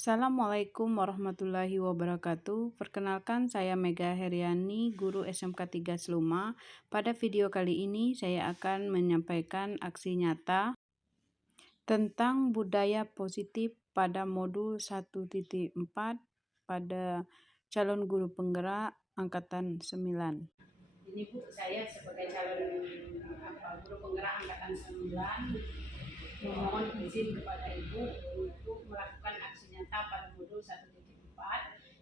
Assalamualaikum warahmatullahi wabarakatuh. Perkenalkan, saya Mega Heriani, guru SMK 3 Seluma. Pada video kali ini saya akan menyampaikan aksi nyata tentang budaya positif pada modul 1.4 pada calon guru penggerak angkatan 9. Ini Bu, saya sebagai calon guru penggerak angkatan 9 memohon izin kepada Ibu untuk melakukan aksi nyata pada modul 1.4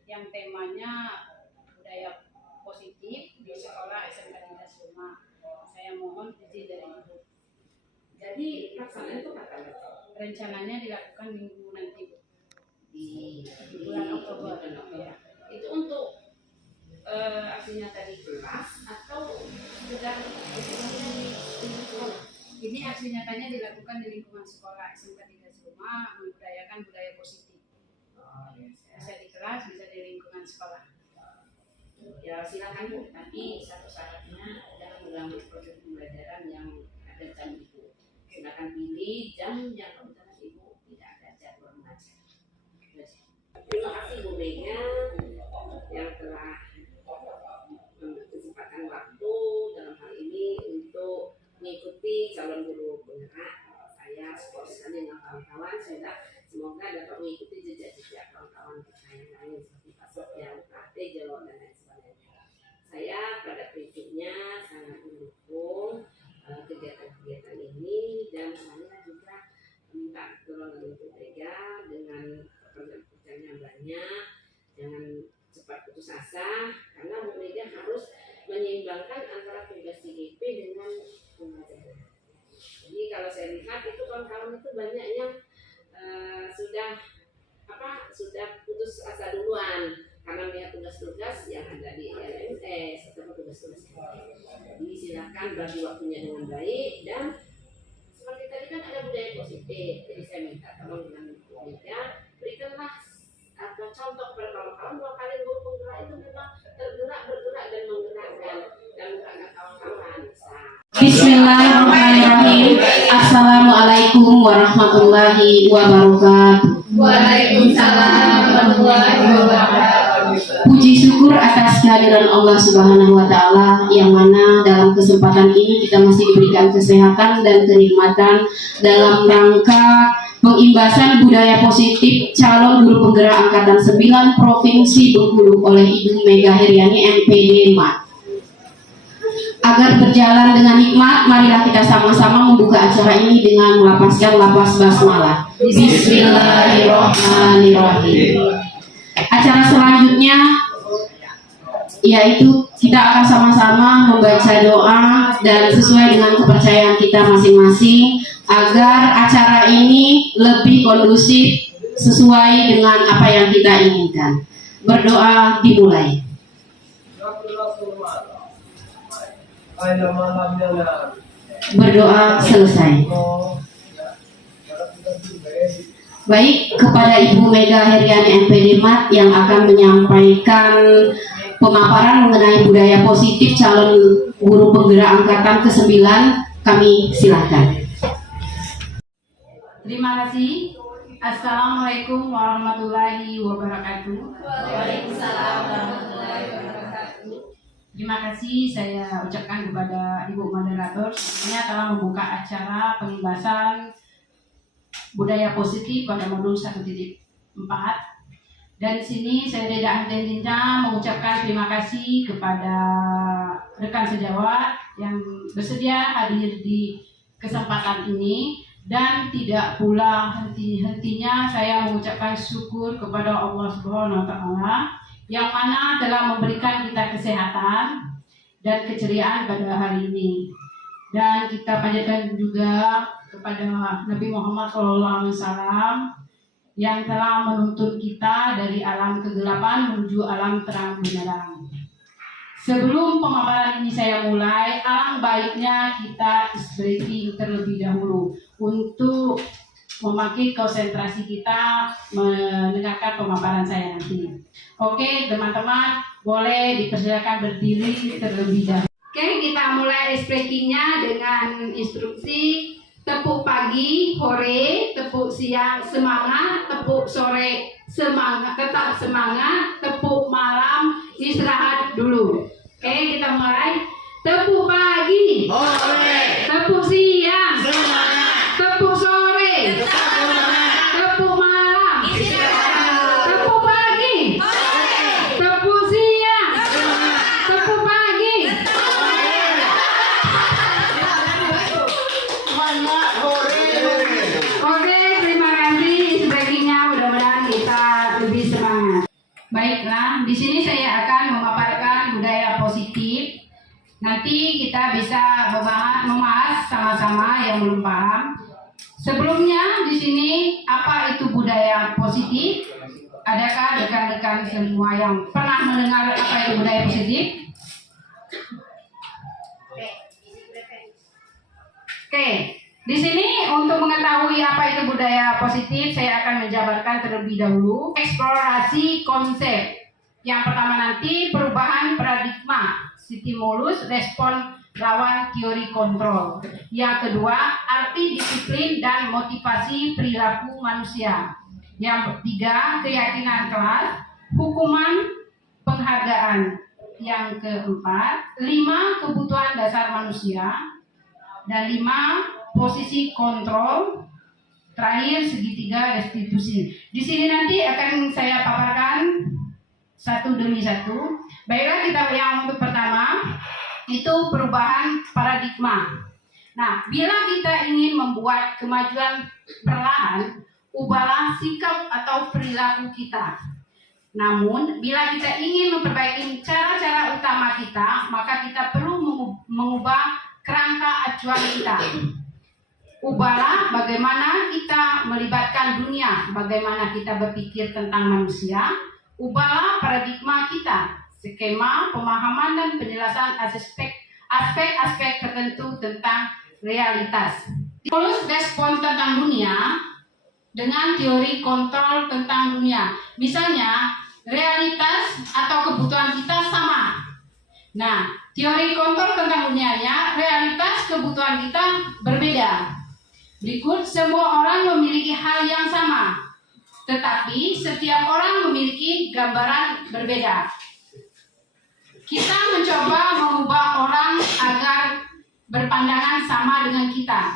yang temanya budaya positif di sekolah SMK 3 Seluma. Saya mohon izin dari Ibu. Jadi pelaksanaan itu kapan? Rencananya dilakukan minggu nanti di bulan Oktober. Ya. Itu untuk aksi nyata di kelas atau sudah ini aksi nyatanya dilakukan di lingkungan sekolah SMK 3 Seluma membudayakan budaya positif. Bisa di kelas, bisa di lingkungan sekolah. Ya silakan Bu, tapi satu syaratnya jangan mengganggu proses pembelajaran yang ada jam Ibu. Silakan pilih jam yang kebetulan Ibu tidak ada jadwal mengajar. Terima kasih Bu Mega yang telah kesempatan waktu dalam hal ini untuk mengikuti calon guru penggerak. Saya support sekali dengan kawan-kawan. Semoga dapat mengikuti jejak-jejak kawan-kawan kita yang lain seperti Pak Sofyan, Pak Tejo, dan lain sebagainya. Saya pada prinsipnya sangat mendukung kegiatan-kegiatan ini dan saya juga minta tolong dari Bu Mega dengan pekerjaan yang banyak, jangan cepat putus asa karena Bu Mega harus menyeimbangkan antara tugas CGP dengan pembelajaran. Jadi kalau saya lihat itu kawan-kawan itu banyak yang sudah putus asa duluan karena melihat tugas-tugas yang ada di LMS atau tugas-tugas yang lain. Jadi silakan bagi waktunya dengan baik dan seperti tadi kan ada budaya positif. Jadi saya minta tolong dengan Bu Mega berikanlah contoh kepada kawan-kawan bahwa kalian guru penggerak itu memang tergerak, bergerak dan menggerakkan dan bukan kawan-kawan. Bismillahirrahmanirrahim. Assalamualaikum warahmatullahi wabarakatuh. Waalaikumsalam warahmatullahi wabarakatuh. Puji syukur atas kehadiran Allah Subhanahu wa Ta'ala, yang mana dalam kesempatan ini kita masih diberikan kesehatan dan kenikmatan dalam rangka pengimbasan budaya positif calon guru penggerak angkatan 9 Provinsi Bengkulu oleh Ibu Mega Heriani MPD MAT. Agar berjalan dengan hikmat, marilah kita sama-sama membuka acara ini dengan melapaskan lapas basmalah. Bismillahirrahmanirrahim. Acara selanjutnya yaitu kita akan sama-sama membaca doa dan sesuai dengan kepercayaan kita masing-masing agar acara ini lebih kondusif sesuai dengan apa yang kita inginkan. Berdoa dimulai. Berdoa selesai. Baik, kepada Ibu Mega Heriani MPD MAT yang akan menyampaikan pemaparan mengenai budaya positif calon guru penggerak angkatan ke-9, kami silakan. Terima kasih. Assalamualaikum warahmatullahi wabarakatuh. Waalaikumsalam warahmatullahi wabarakatuh. Terima kasih saya ucapkan kepada Ibu Moderator sebetulnya telah membuka acara pembahasan budaya positif pada modul 1.4. Dan di sini saya tidak henti-hentinya mengucapkan terima kasih kepada rekan sejawat yang bersedia hadir di kesempatan ini. Dan tidak pula henti-hentinya saya mengucapkan syukur kepada Allah Subhanahu wa Ta'ala yang mana telah memberikan kita kesehatan dan keceriaan pada hari ini. Dan kita panjatkan juga kepada Nabi Muhammad SAW yang telah menuntun kita dari alam kegelapan menuju alam terang benderang. Sebelum pemaparan ini saya mulai, alangkah baiknya kita briefing terlebih dahulu untuk memakai konsentrasi kita mendengarkan pemaparan saya nanti. Oke, teman-teman, boleh dipersilakan berdiri terlebih dahulu. Oke, kita mulai speakingnya dengan instruksi tepuk pagi, hore, tepuk siang, semangat, tepuk sore, semangat, tetap semangat, tepuk malam, istirahat dulu. Oke, kita mulai. Tepuk pagi, Hore, tepuk siang, semangat, tepuk sore, tetap semangat, tepuk malam, istirahat, tepuk pagi, tepuk siang, semangat, tepuk pagi. semangat, hore. Oke, terima kasih. Sebaiknya mudah-mudahan kita lebih semangat. Baiklah, di sini saya akan memaparkan budaya positif. Nanti kita bisa membahas sama-sama yang belum paham. Sebelumnya di sini apa itu budaya positif? Adakah rekan-rekan semua yang pernah mendengar apa itu budaya positif? Oke, di sini untuk mengetahui apa itu budaya positif, saya akan menjabarkan terlebih dahulu eksplorasi konsep. Yang pertama nanti perubahan paradigma, stimulus, respon, lawan, teori kontrol. Yang kedua, arti disiplin dan motivasi perilaku manusia. Yang ketiga, keyakinan kelas, hukuman, penghargaan. Yang keempat, 5 kebutuhan dasar manusia. Dan 5 posisi kontrol. Terakhir, segitiga restitusi. Di sini nanti akan saya paparkan satu demi satu. Baiklah, kita yang untuk pertama itu perubahan paradigma. Nah, bila kita ingin membuat kemajuan perlahan, ubahlah sikap atau perilaku kita. Namun, bila kita ingin memperbaiki cara-cara utama kita, maka kita perlu mengubah kerangka acuan kita. Ubahlah bagaimana kita melibatkan dunia, bagaimana kita berpikir tentang manusia. Ubahlah paradigma kita, skema pemahaman dan penjelasan aspek-aspek tertentu tentang realitas. Terus respon tentang dunia dengan teori kontrol tentang dunia. Misalnya, realitas atau kebutuhan kita sama. Nah, teori kontrol tentang dunianya, realitas kebutuhan kita berbeda. Berikut, semua orang memiliki hal yang sama, tetapi setiap orang memiliki gambaran berbeda. Kita mencoba mengubah orang agar berpandangan sama dengan kita.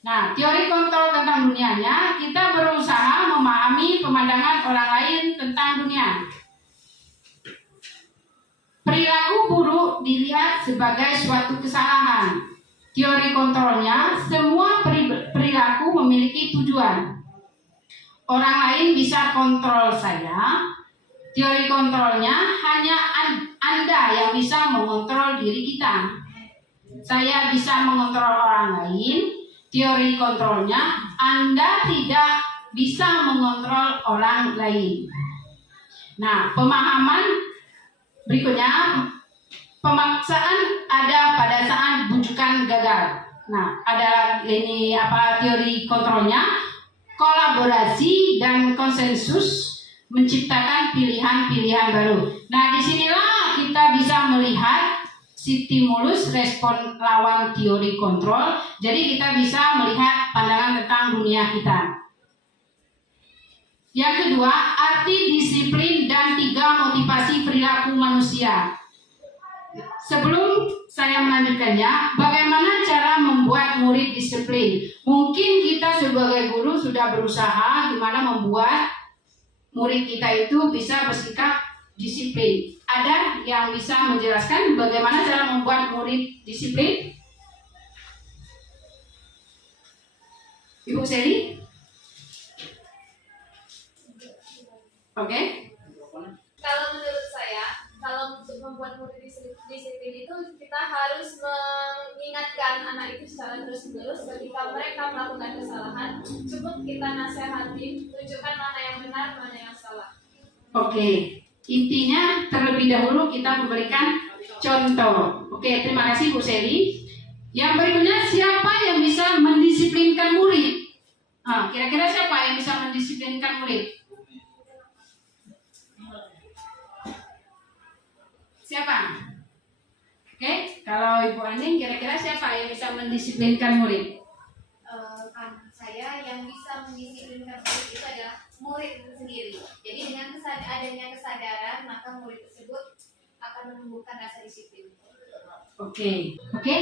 Nah, teori kontrol tentang dunianya, kita berusaha memahami pemandangan orang lain tentang dunia. Perilaku buruk dilihat sebagai suatu kesalahan. Teori kontrolnya, semua perilaku memiliki tujuan. Orang lain bisa kontrol saya. Teori kontrolnya hanya Anda yang bisa mengontrol diri kita. Saya bisa mengontrol orang lain. Teori kontrolnya Anda tidak bisa mengontrol orang lain. Nah, pemahaman berikutnya, pemaksaan ada pada saat bujukan gagal. Nah, ada ini teori kontrolnya? Kolaborasi dan konsensus menciptakan pilihan-pilihan baru. Nah, disinilah kita bisa melihat stimulus, respon, lawan, teori kontrol. Jadi kita bisa melihat pandangan tentang dunia kita. Yang kedua, arti disiplin dan 3 motivasi perilaku manusia. Sebelum saya melanjutkannya, bagaimana cara membuat murid disiplin? Mungkin kita sebagai guru sudah berusaha gimana membuat murid kita itu bisa bersikap disiplin. Ada yang bisa menjelaskan bagaimana cara membuat murid disiplin? Ibu Seli? Oke. Kalau menurut saya, kalau untuk membuat murid disiplin itu kita harus mengingatkan anak itu secara terus-menerus ketika mereka melakukan kesalahan, cukup kita nasihati, tunjukkan mana yang benar, mana yang salah. Oke, intinya terlebih dahulu kita memberikan contoh. Oke, terima kasih Bu Seli. Yang berikutnya, siapa yang bisa mendisiplinkan murid? Kira-kira siapa yang bisa mendisiplinkan murid? Siapa? Oke, kalau Ibu Aning, kira-kira siapa yang bisa mendisiplinkan murid? murid itu sendiri. Jadi dengan adanya kesadaran, maka murid tersebut akan menumbuhkan rasa disiplin. Oke,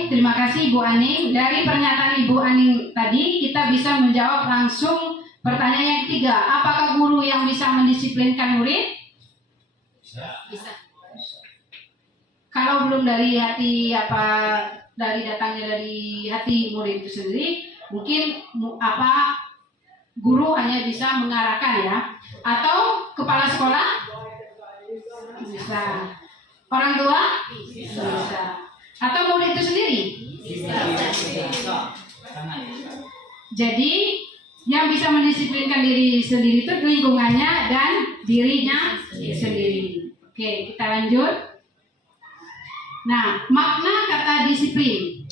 terima kasih Ibu Aning. Dari pernyataan Ibu Aning tadi kita bisa menjawab langsung pertanyaan yang ketiga. Apakah guru yang bisa mendisiplinkan murid? Bisa. Kalau belum dari hati datangnya dari hati murid itu sendiri, mungkin guru hanya bisa mengarahkan ya, atau kepala sekolah bisa, orang tua bisa. Atau murid itu sendiri? Bisa. Jadi yang bisa mendisiplinkan diri sendiri itu lingkungannya dan dirinya sendiri. Oke, kita lanjut. Nah, makna kata disiplin.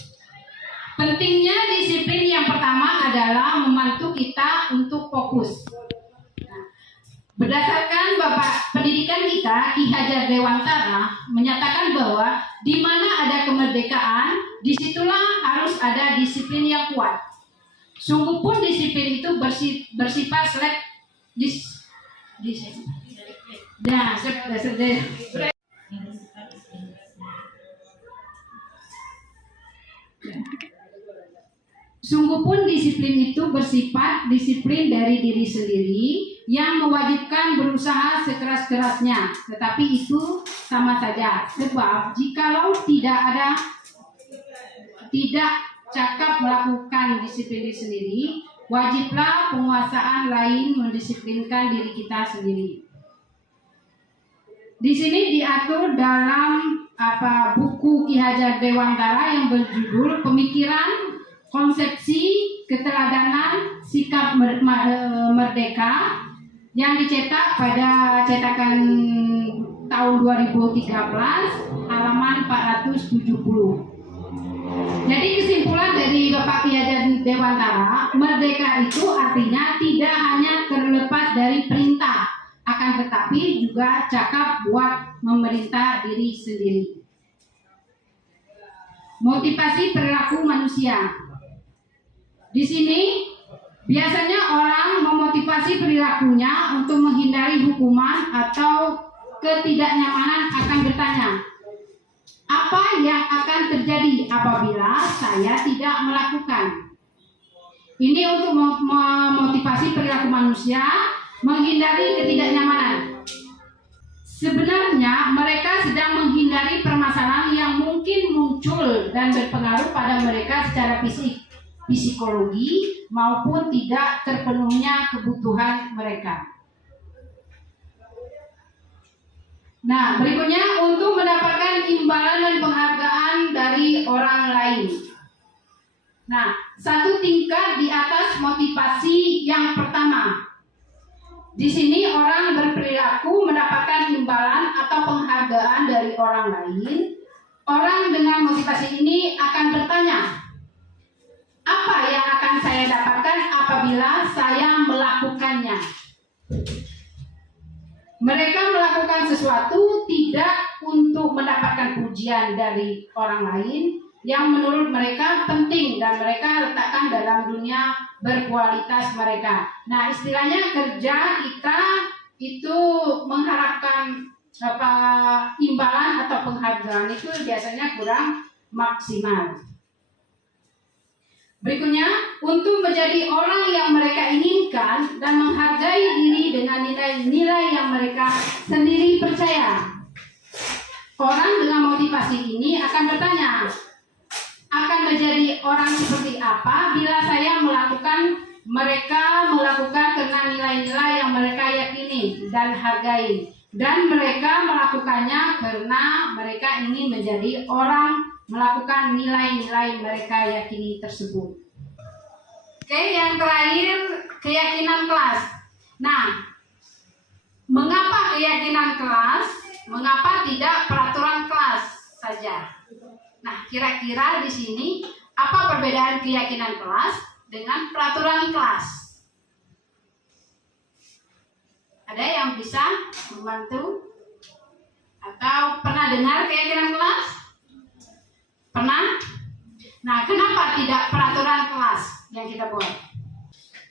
Pentingnya disiplin yang pertama adalah membantu kita untuk fokus. Berdasarkan Bapak Pendidikan kita, Ki Hajar Dewantara menyatakan bahwa di mana ada kemerdekaan, disitulah harus ada disiplin yang kuat. Sungguh pun disiplin itu bersifat Sungguh pun disiplin itu bersifat disiplin dari diri sendiri yang mewajibkan berusaha sekeras-kerasnya, tetapi itu sama saja. Sebab jikalau tidak cakap melakukan disiplin diri sendiri, wajiblah penguasaan lain mendisiplinkan diri kita sendiri. Di sini diatur dalam buku Ki Hajar Dewantara yang berjudul Pemikiran, Konsepsi, Keteladanan, Sikap Merdeka yang dicetak pada cetakan tahun 2013 halaman 470. Jadi kesimpulan dari Bapak Ki Hajar Dewantara, merdeka itu artinya tidak hanya terlepas dari perintah, akan tetapi juga cakap buat memerintah diri sendiri. Motivasi perilaku manusia. Di sini biasanya orang memotivasi perilakunya untuk menghindari hukuman atau ketidaknyamanan akan bertanya, apa yang akan terjadi apabila saya tidak melakukan? Ini untuk memotivasi perilaku manusia menghindari ketidaknyamanan. Sebenarnya mereka sedang menghindari permasalahan yang mungkin muncul dan berpengaruh pada mereka secara psikologi maupun tidak terpenuhnya kebutuhan mereka. Nah, berikutnya untuk mendapatkan imbalan dan penghargaan dari orang lain. Nah, satu tingkat di atas motivasi yang pertama. Di sini orang berperilaku mendapatkan imbalan atau penghargaan dari orang lain. Orang dengan motivasi ini akan bertanya, apa yang akan saya dapatkan apabila saya melakukannya? Mereka melakukan sesuatu tidak untuk mendapatkan pujian dari orang lain yang menurut mereka penting dan mereka letakkan dalam dunia berkualitas mereka. Nah, istilahnya kerja kita itu mengharapkan imbalan atau penghargaan itu biasanya kurang maksimal. Berikutnya, untuk menjadi orang yang mereka inginkan dan menghargai diri dengan nilai-nilai yang mereka sendiri percaya. Orang dengan motivasi ini akan bertanya, akan menjadi orang seperti apa bila saya mereka melakukan karena nilai-nilai yang mereka yakini dan hargai. Dan mereka melakukannya karena mereka ingin menjadi orang melakukan nilai-nilai mereka yakini tersebut. Oke, yang terakhir keyakinan kelas. Nah, mengapa keyakinan kelas? Mengapa tidak peraturan kelas saja? Nah, kira-kira di sini apa perbedaan keyakinan kelas dengan peraturan kelas? Ada yang bisa membantu? Atau pernah dengar keyakinan kelas? Pernah? Nah, kenapa tidak peraturan kelas yang kita buat?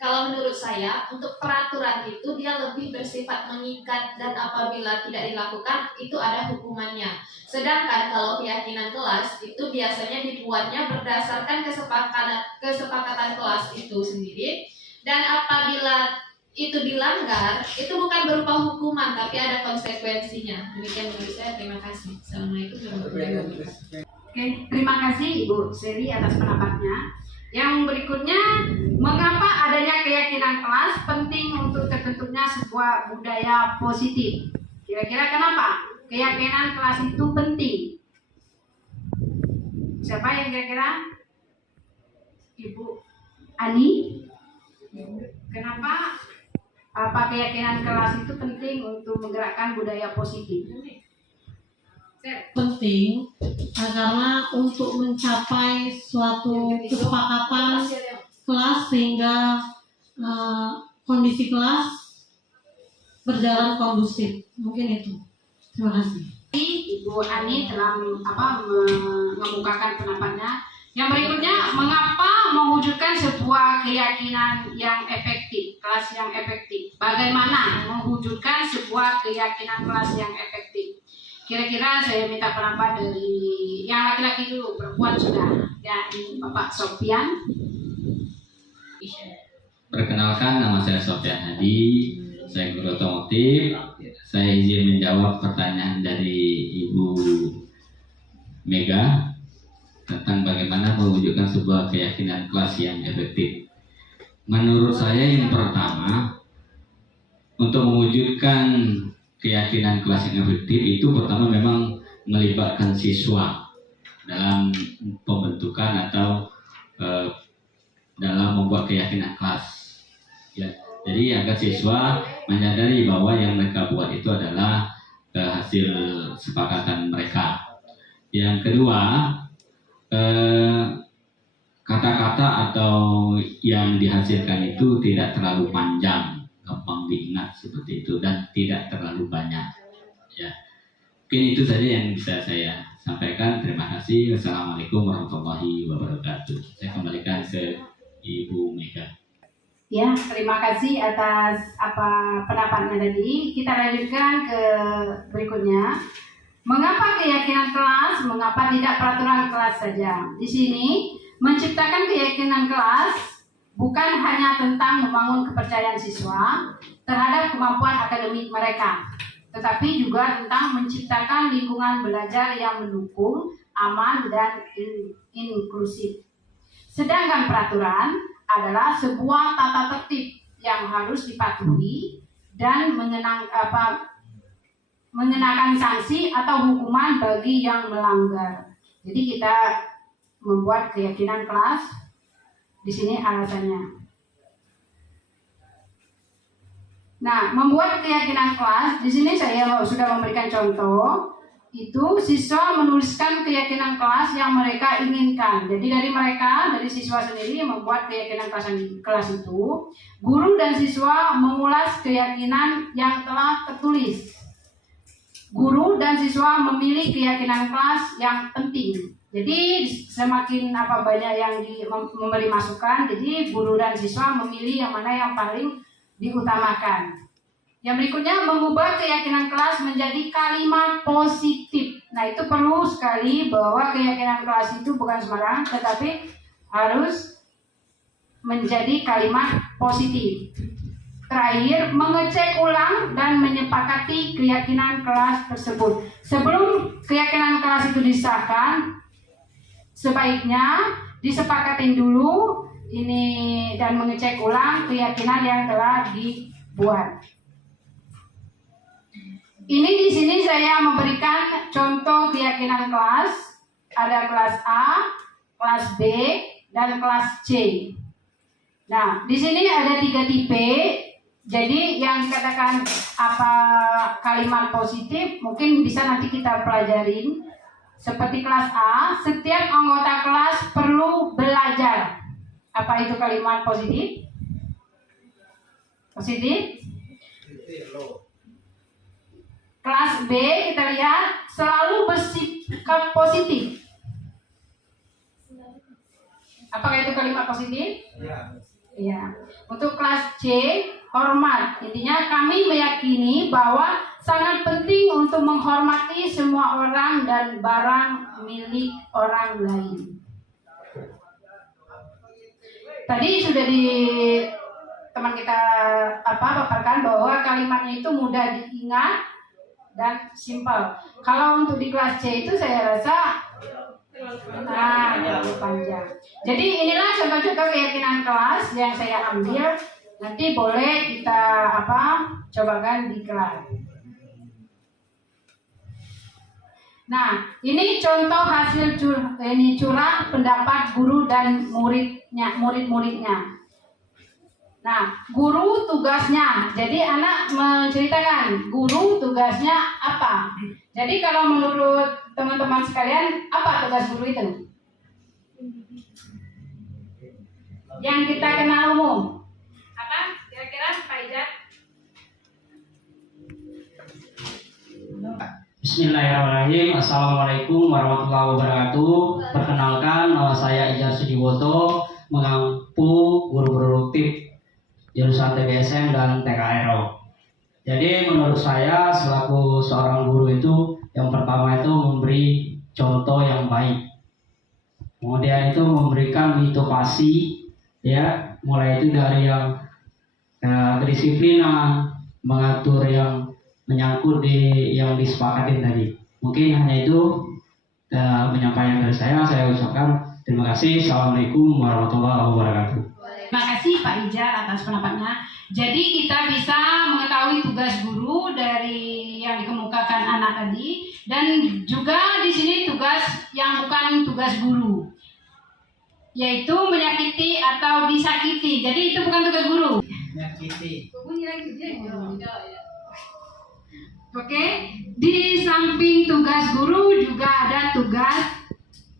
Kalau menurut saya, untuk peraturan itu dia lebih bersifat mengikat dan apabila tidak dilakukan itu ada hukumannya. Sedangkan kalau keyakinan kelas itu biasanya dibuatnya berdasarkan kesepakatan kelas itu sendiri, dan apabila itu dilanggar, itu bukan berupa hukuman tapi ada konsekuensinya. Demikian menurut saya. Terima kasih. Assalamualaikum warahmatullahi wabarakatuh. Oke, terima kasih Ibu Seri atas pendapatnya. Yang berikutnya, mengapa adanya keyakinan kelas penting untuk terbentuknya sebuah budaya positif? Kira-kira kenapa keyakinan kelas itu penting? Siapa yang kira-kira? Ibu Ani? Kenapa keyakinan kelas itu penting untuk menggerakkan budaya positif? Penting karena untuk mencapai suatu kesepakatan kelas sehingga kondisi kelas berjalan kondusif. Mungkin itu. Terima kasih. Ibu Ani telah mengemukakan pendapatnya. Yang berikutnya, mengapa mewujudkan sebuah keyakinan yang efektif, kelas yang efektif? Bagaimana mewujudkan sebuah keyakinan kelas yang efektif? Kira-kira saya minta pendapat dari yang laki-laki dulu, perempuan sudah. Ya, ini Bapak Sofian. Perkenalkan, nama saya Sofian Hadi, saya guru otomotif. Saya izin menjawab pertanyaan dari Ibu Mega tentang bagaimana mewujudkan sebuah keyakinan kelas yang efektif. Menurut saya yang pertama, untuk mewujudkan keyakinan kelas yang efektif itu pertama memang melibatkan siswa dalam pembentukan atau dalam membuat keyakinan kelas. Ya, jadi agar siswa menyadari bahwa yang mereka buat itu adalah hasil kesepakatan mereka. Yang kedua, kata-kata atau yang dihasilkan itu tidak terlalu panjang, gampang diingat seperti itu, dan tidak terlalu banyak. Ya, mungkin itu saja yang bisa saya sampaikan. Terima kasih. Wassalamualaikum warahmatullahi wabarakatuh. Saya kembalikan ke Ibu Mega. Ya, terima kasih atas pendapatnya tadi. Kita lanjutkan ke berikutnya. Mengapa keyakinan kelas? Mengapa tidak peraturan kelas saja? Di sini menciptakan keyakinan kelas bukan hanya tentang membangun kepercayaan siswa terhadap kemampuan akademik mereka, tetapi juga tentang menciptakan lingkungan belajar yang mendukung, aman, dan inklusif. Sedangkan peraturan adalah sebuah tata tertib yang harus dipatuhi dan mengenakan sanksi atau hukuman bagi yang melanggar. Jadi kita membuat keyakinan kelas. Di sini alasannya. Nah, membuat keyakinan kelas, di sini saya sudah memberikan contoh. Itu siswa menuliskan keyakinan kelas yang mereka inginkan. Jadi dari siswa sendiri membuat keyakinan kelas itu. Guru dan siswa mengulas keyakinan yang telah tertulis. Guru dan siswa memilih keyakinan kelas yang penting. Jadi semakin banyak yang memberi masukan, jadi guru dan siswa memilih yang mana yang paling diutamakan. Yang berikutnya, mengubah keyakinan kelas menjadi kalimat positif. Nah, itu perlu sekali bahwa keyakinan kelas itu bukan sembarang, tetapi harus menjadi kalimat positif. Terakhir, mengecek ulang dan menyepakati keyakinan kelas tersebut. Sebelum keyakinan kelas itu disahkan, sebaiknya disepakatin dulu ini dan mengecek ulang keyakinan yang telah dibuat. Ini di sini saya memberikan contoh keyakinan kelas. Ada kelas A, kelas B, dan kelas C. Nah, di sini ada 3 tipe. Jadi yang dikatakan kalimat positif mungkin bisa nanti kita pelajarin. Seperti kelas A, setiap anggota kelas perlu belajar. Apa itu kalimat positif? Positif? Kelas B kita lihat selalu bersikap positif. Apakah itu kalimat positif? Ya, untuk kelas C, hormat. Intinya kami meyakini bahwa sangat penting untuk menghormati semua orang dan barang milik orang lain. Tadi sudah di teman kita paparkan bahwa kalimatnya itu mudah diingat dan simpel. Kalau untuk di kelas C itu saya rasa terlalu panjang. Jadi inilah contoh-contoh keyakinan kelas yang saya ambil. Nanti boleh kita cobakan di kelas. Nah, ini contoh hasil curah pendapat guru dan murid-muridnya. Nah, guru tugasnya. Jadi anak menceritakan guru tugasnya apa. Jadi kalau menurut teman-teman sekalian, apa tugas guru itu? Yang kita kenal umum. Apa? Kira-kira Pak Ijat? Bismillahirrahmanirrahim. Assalamualaikum warahmatullahi wabarakatuh. Perkenalkan, nama saya Ijat Sudiwoto, mengampu guru produktif jurusan TBSM dan TKRO. Jadi menurut saya selaku seorang guru itu yang pertama itu memberi contoh yang baik. Kemudian itu memberikan inovasi, ya, mulai itu dari yang kedisiplinan, mengatur yang menyangkut yang disepakatin tadi. Mungkin hanya itu menyampaikan dari saya ucapkan terima kasih. Assalamualaikum warahmatullahi wabarakatuh. Terima kasih Pak Ijat atas pendapatnya. Jadi kita bisa mengetahui tugas guru dari yang dikemukakan anak tadi, dan juga di sini tugas yang bukan tugas guru, yaitu menyakiti atau disakiti. Jadi itu bukan tugas guru. Menyakiti. Oke, di samping tugas guru juga ada tugas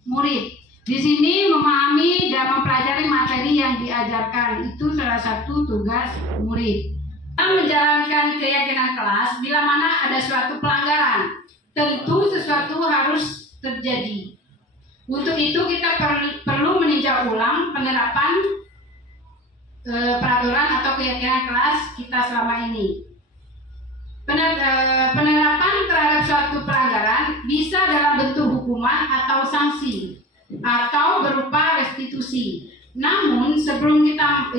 murid. Di sini memahami dan mempelajari materi yang diajarkan, itu salah satu tugas murid. Menjalankan keyakinan kelas bila mana ada suatu pelanggaran, tentu sesuatu harus terjadi. Untuk itu kita perlu meninjau ulang penerapan peraturan atau keyakinan kelas kita selama ini. Penerapan terhadap suatu pelanggaran bisa dalam bentuk hukuman atau sanksi, atau berupa restitusi. Namun sebelum kita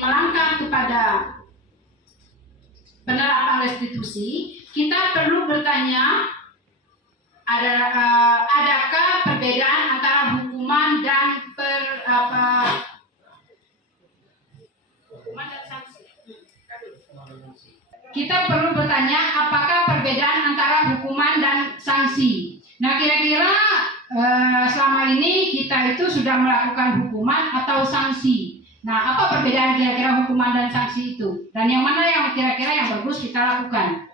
melangkah kepada penerapan restitusi, kita perlu bertanya, adakah perbedaan antara hukuman dan sanksi? Kita perlu bertanya, apakah perbedaan antara hukuman dan sanksi? Nah, kira-kira selama ini kita itu sudah melakukan hukuman atau sanksi. Nah, apa perbedaan kira-kira hukuman dan sanksi itu? Dan yang mana yang kira-kira yang bagus kita lakukan?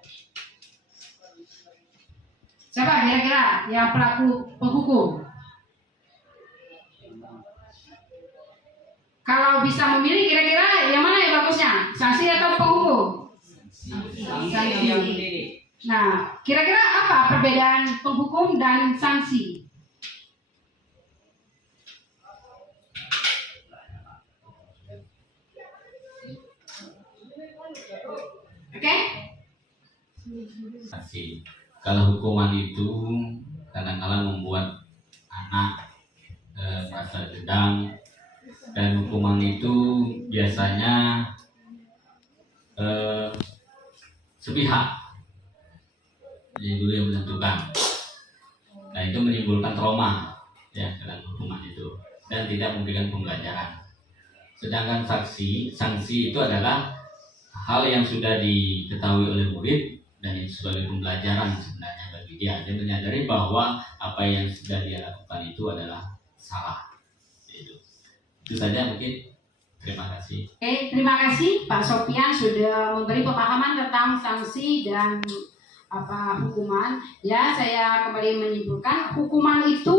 Siapa kira-kira yang pelaku penghukum? Kalau bisa memilih, kira-kira yang mana yang bagusnya? Sanksi atau penghukum? Sanksi. Nah, kira-kira apa perbedaan penghukum dan sanksi? Oke? Sanksi. Kalau hukuman itu kadang-kadang membuat anak merasa dendam, dan hukuman itu biasanya sepihak, jadi dulu yang menentukan. Nah, itu menimbulkan trauma ya dalam hukuman itu, dan tidak memberikan pembelajaran. Sedangkan sanksi itu adalah hal yang sudah diketahui oleh murid dan itu sebagai pembelajaran sebenarnya bagi dia. Dia menyadari bahwa apa yang sudah dia lakukan itu adalah salah. Itu saja mungkin. Terima kasih. Oke, terima kasih Pak Sofian sudah memberi pemahaman tentang sanksi dan hukuman. Ya, saya kembali menyimpulkan, hukuman itu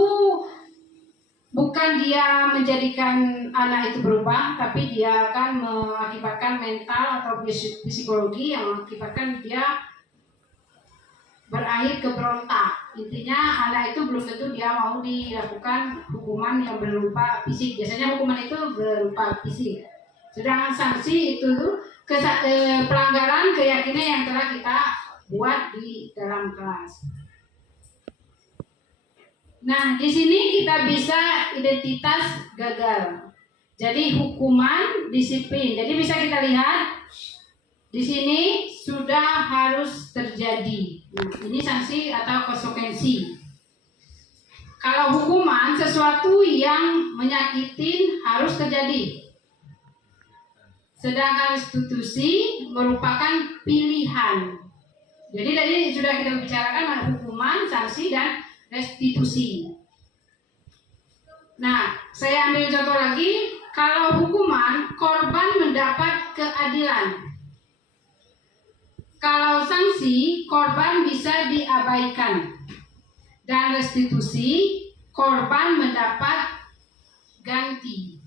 bukan dia menjadikan anak itu berubah, tapi dia akan mengakibatkan mental atau psikologi yang mengakibatkan dia berakhir ke berontak. Intinya anak itu belum tentu dia mau dilakukan hukuman yang berupa fisik. Biasanya hukuman itu berupa fisik. Sedangkan sanksi itu pelanggaran keyakinan yang telah kita buat di dalam kelas. Nah, di sini kita bisa identitas gagal. Jadi hukuman disiplin. Jadi bisa kita lihat di sini sudah harus terjadi. Nah, ini sanksi atau konsekuensi. Kalau hukuman sesuatu yang menyakitin harus terjadi. Sedangkan restitusi merupakan pilihan. Jadi tadi sudah kita bicarakan ada hukuman, sanksi, dan restitusi. Nah, saya ambil contoh lagi. Kalau hukuman, korban mendapat keadilan. Kalau sanksi, korban bisa diabaikan. Dan restitusi, korban mendapat ganti.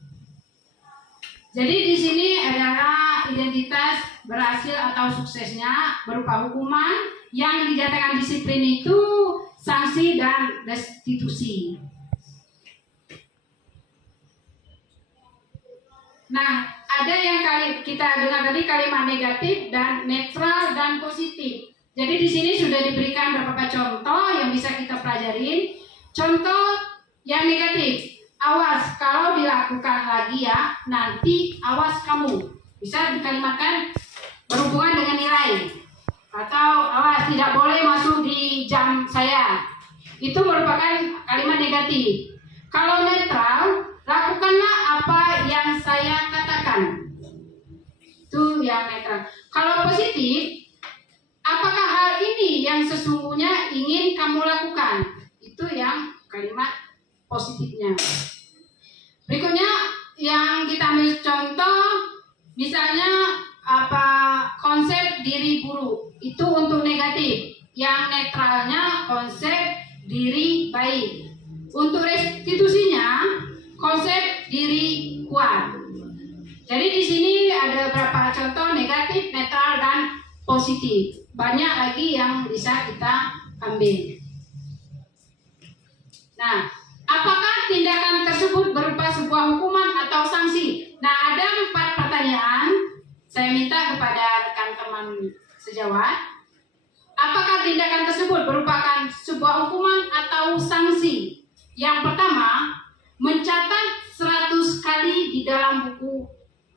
Jadi di sini adalah identitas berhasil atau suksesnya berupa hukuman, yang dijatuhkan disiplin itu sanksi dan restitusi. Nah, ada yang kita dengar tadi kalimat negatif dan netral dan positif. Jadi di sini sudah diberikan beberapa contoh yang bisa kita pelajarin. Contoh yang negatif, awas kalau dilakukan lagi ya, nanti awas kamu. Bisa dikalimatkan berhubungan dengan nilai. Atau awas tidak boleh masuk di jam saya. Itu merupakan kalimat negatif. Kalau netral, lakukanlah apa yang saya katakan. Itu yang netral. Kalau positif, apakah hal ini yang sesungguhnya ingin kamu lakukan? Itu yang kalimat positifnya. Berikutnya yang kita ambil contoh, misalnya konsep diri buruk. Itu untuk negatif. Yang netralnya konsep diri baik. Untuk restitusinya konsep diri kuat. Jadi di sini ada beberapa contoh negatif, netral, dan positif. Banyak lagi yang bisa kita ambil. Nah, apakah tindakan tersebut berupa sebuah hukuman atau sanksi? Nah, ada 4 pertanyaan. Saya minta kepada rekan teman sejawat. Apakah tindakan tersebut merupakan sebuah hukuman atau sanksi? Yang pertama, mencatat 100 kali di dalam buku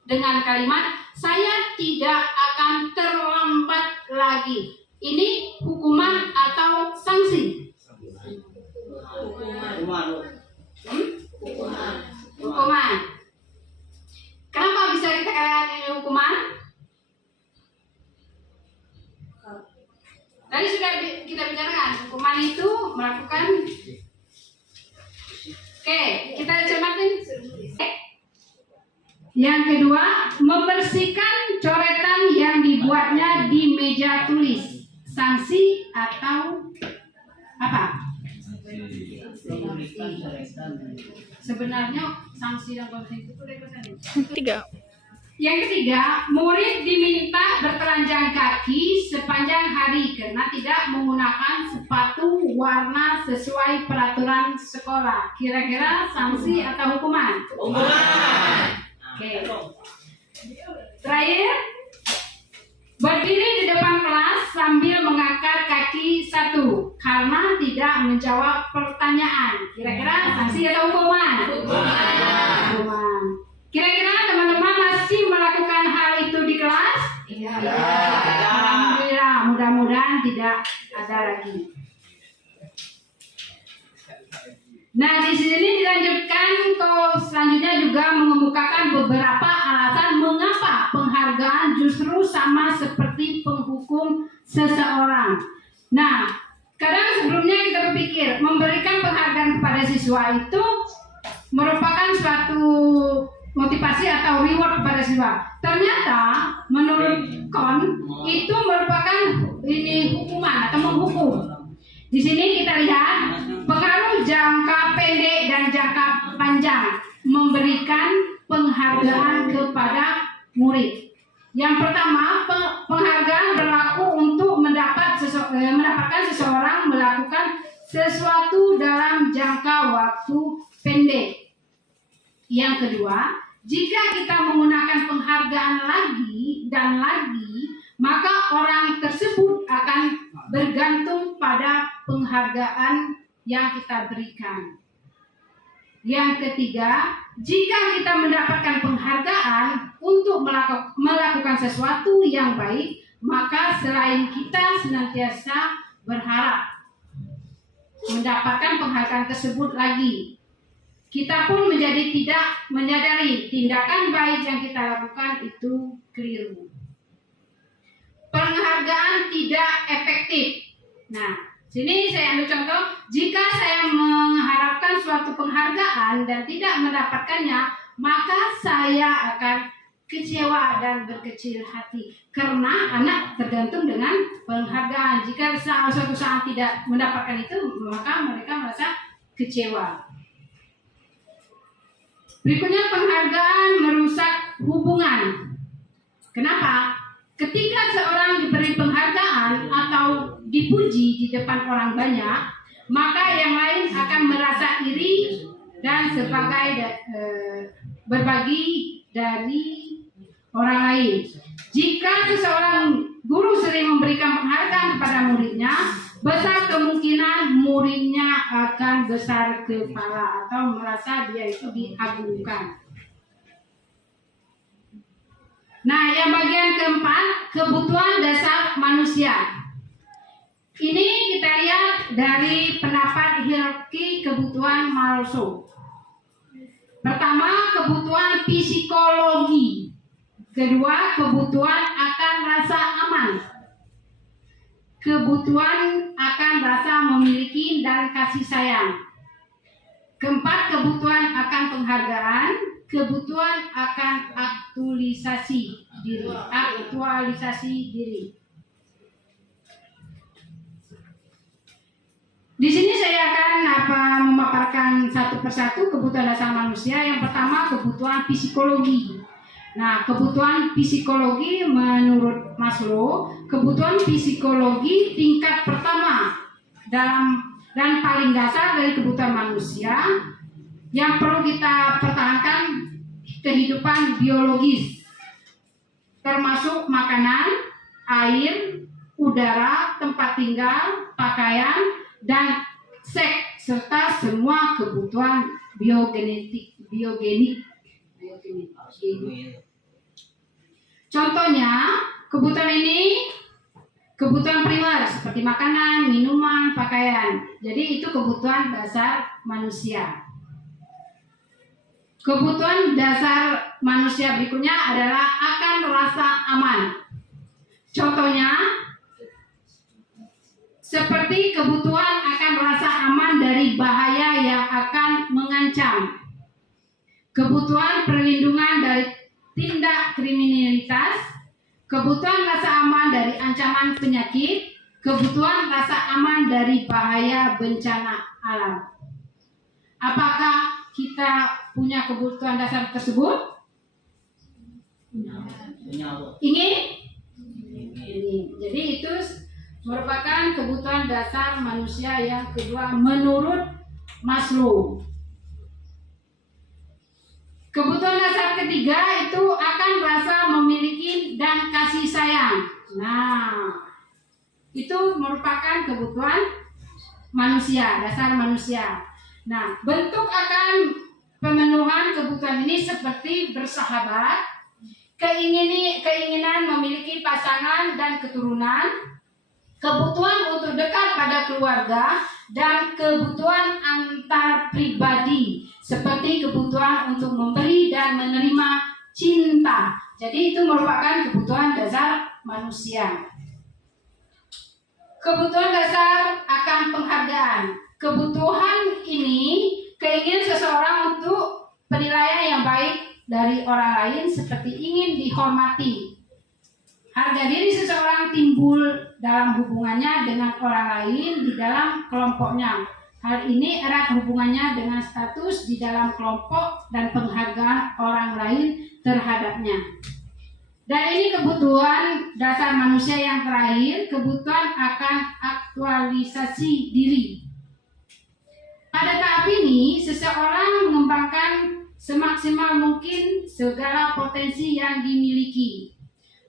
dengan kalimat, saya tidak akan terlambat lagi. Ini hukuman atau sanksi? Hukuman. Kenapa bisa kita katakan ini hukuman? Tadi sudah kita bicarakan, hukuman itu melakukan. Oke, kita cermatin. Yang kedua, membersihkan coretan yang dibuatnya di meja tulis. Sanksi atau apa? Sebenarnya sanksi dan kompensasi itu Tiga. Yang ketiga, murid diminta bertelanjang kaki sepanjang hari karena tidak menggunakan sepatu warna sesuai peraturan sekolah. Kira-kira sanksi atau hukuman? Hukuman. Oke. Terakhir, berdiri di depan kelas sambil mengangkat kaki 1 karena tidak menjawab pertanyaan. Kira-kira sanksi atau hukuman? Hukuman. Kira-kira teman-teman masih melakukan hal itu di kelas? Iya. Alhamdulillah, mudah-mudahan tidak ada lagi. Nah, di sini dilanjutkan selanjutnya juga mengemukakan beberapa alasan mengapa penghargaan justru sama seperti penghukum seseorang. Nah, kadang sebelumnya kita berpikir memberikan penghargaan kepada siswa itu merupakan suatu motivasi atau reward kepada siswa. Ternyata menurut KON itu merupakan hukuman atau menghukum. Di sini kita lihat pengaruh jangka pendek dan jangka panjang memberikan penghargaan kepada murid. Yang pertama, penghargaan berlaku untuk mendapatkan seseorang melakukan sesuatu dalam jangka waktu pendek. Yang kedua, Jika kita menggunakan penghargaan lagi dan lagi, maka orang tersebut akan bergantung pada penghargaan yang kita berikan. Yang ketiga, jika kita mendapatkan penghargaan untuk melakukan sesuatu yang baik, maka selain kita senantiasa berharap mendapatkan penghargaan tersebut lagi, kita pun menjadi tidak menyadari tindakan baik yang kita lakukan itu keliru. Penghargaan tidak efektif. Nah, sini saya ambil contoh, jika saya mengharapkan suatu penghargaan dan tidak mendapatkannya, maka saya akan kecewa dan berkecil hati. Karena anak tergantung dengan penghargaan. Jika suatu saat tidak mendapatkan itu, maka mereka merasa kecewa. Berikutnya, penghargaan merusak hubungan. Kenapa? Ketika seorang diberi penghargaan atau dipuji di depan orang banyak, maka yang lain akan merasa iri dan sebagai berbagi dari orang lain. Jika seseorang guru sering memberikan penghargaan kepada muridnya, besar kemungkinan muridnya akan besar kepala atau merasa dia itu diagungkan. Nah, yang bagian keempat, kebutuhan dasar manusia. Ini kita lihat dari pendapat hierarki kebutuhan Maslow. Pertama, kebutuhan psikologi. Kedua, kebutuhan akan rasa aman. Kebutuhan akan rasa memiliki dan kasih sayang. Keempat, kebutuhan akan penghargaan. Kebutuhan akan aktualisasi diri. Di sini saya akan memaparkan satu persatu kebutuhan dasar manusia. Yang pertama, kebutuhan psikologi. Nah, kebutuhan psikologi menurut Maslow, kebutuhan psikologi tingkat pertama dan paling dasar dari kebutuhan manusia yang perlu kita pertahankan kehidupan biologis, termasuk makanan, air, udara, tempat tinggal, pakaian, dan seks, serta semua kebutuhan biogenik. Contohnya, kebutuhan ini kebutuhan primer seperti makanan, minuman, pakaian. Jadi itu kebutuhan dasar manusia. Kebutuhan dasar manusia berikutnya adalah akan rasa aman. Contohnya, seperti kebutuhan akan rasa aman dari bahaya yang akan mengancam. Kebutuhan perlindungan dari tindak kriminalitas. Kebutuhan rasa aman dari ancaman penyakit. Kebutuhan rasa aman dari bahaya bencana alam. Apakah kita punya kebutuhan dasar tersebut? Ingin? Jadi itu merupakan kebutuhan dasar manusia yang kedua menurut Maslow. Kebutuhan dasar ketiga itu akan rasa memiliki dan kasih sayang. Nah, itu merupakan kebutuhan manusia, dasar manusia. Nah, bentuk akan pemenuhan kebutuhan ini seperti bersahabat, keinginan memiliki pasangan dan keturunan, kebutuhan untuk dekat pada keluarga, dan kebutuhan antar pribadi seperti kebutuhan untuk memberi dan menerima cinta. Jadi itu merupakan kebutuhan dasar manusia. Kebutuhan dasar akan penghargaan. Kebutuhan ini keinginan seseorang untuk penilaian yang baik dari orang lain seperti ingin dihormati. Harga diri seseorang timbul dalam hubungannya dengan orang lain di dalam kelompoknya. Hal ini erat hubungannya dengan status di dalam kelompok dan penghargaan orang lain terhadapnya. Dan ini kebutuhan dasar manusia yang terakhir, kebutuhan akan aktualisasi diri. Pada tahap ini, seseorang mengembangkan semaksimal mungkin segala potensi yang dimiliki.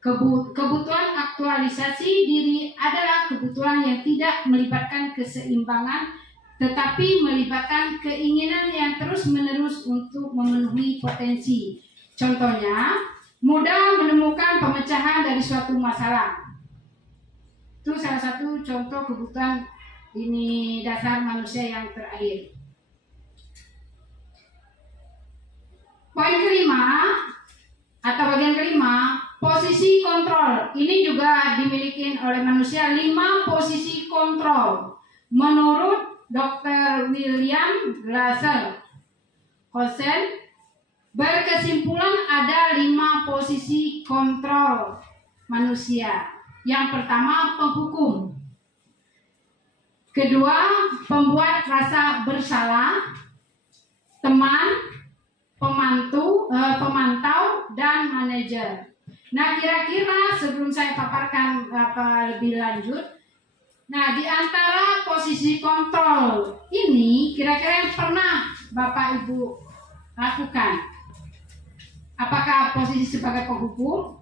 Kebutuhan aktualisasi diri adalah kebutuhan yang tidak melibatkan keseimbangan, tetapi melibatkan keinginan yang terus-menerus untuk memenuhi potensi. Contohnya, mudah menemukan pemecahan dari suatu masalah. Itu salah satu contoh kebutuhan ini dasar manusia yang terakhir. Poin kelima atau bagian kelima, posisi kontrol. Ini juga dimiliki oleh manusia 5 posisi kontrol. Menurut Dr. William Glasser Hosen berkesimpulan ada 5 posisi kontrol manusia. Yang pertama, penghukum. Kedua, pembuat rasa bersalah, teman, pemantau, dan manajer. Nah, kira-kira sebelum saya paparkan lebih lanjut, nah di antara posisi kontrol ini kira-kira yang pernah Bapak Ibu lakukan, apakah posisi sebagai penghukum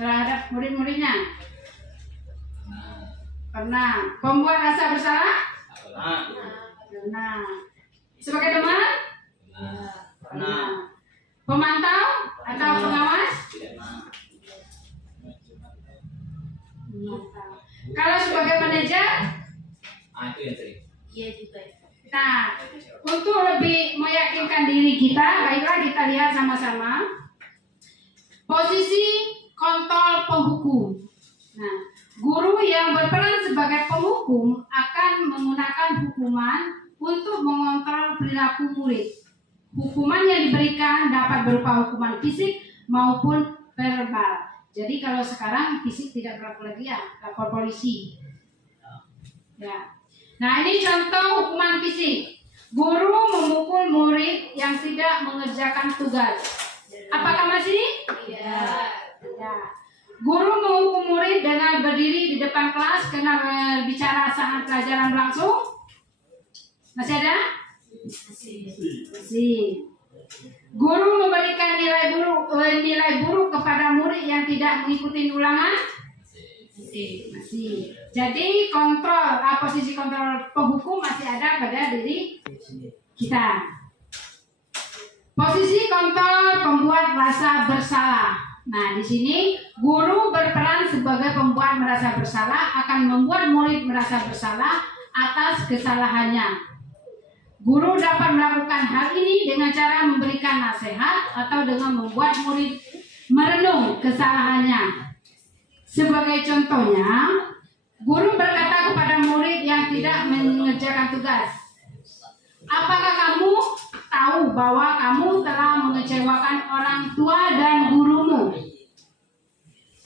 terhadap murid-muridnya? Pernah. Pembuat rasa bersalah? Pernah. Sebagai teman? Pernah. Pemantau atau pengawas? Kalau sebagai manajer? Itu yang sering. Iya juga. Nah, untuk lebih meyakinkan diri kita, baiklah kita lihat sama-sama posisi kontrol penghukum. Nah, guru yang berperan sebagai penghukum akan menggunakan hukuman untuk mengontrol perilaku murid. Hukuman yang diberikan dapat berupa hukuman fisik maupun verbal. Jadi kalau sekarang fisik tidak berlaku lagi ya, lapor polisi. Ya. Nah, ini contoh hukuman fisik. Guru memukul murid yang tidak mengerjakan tugas. Apakah masih? Iya. Ya. Guru menghukum murid dengan berdiri di depan kelas karena berbicara saat pelajaran berlangsung. Masih ada? Masih. Guru memberikan nilai buruk kepada murid yang tidak mengikuti ulangan. Masih. Jadi posisi kontrol penghukum masih ada pada diri kita. Posisi kontrol pembuat rasa bersalah. Nah, di sini guru berperan sebagai pembuat merasa bersalah, akan membuat murid merasa bersalah atas kesalahannya. Guru dapat melakukan hal ini dengan cara memberikan nasihat atau dengan membuat murid merenung kesalahannya. Sebagai contohnya, guru berkata kepada murid yang tidak mengerjakan tugas, "Apakah kamu tahu bahwa kamu telah mengecewakan orang tua dan gurumu?"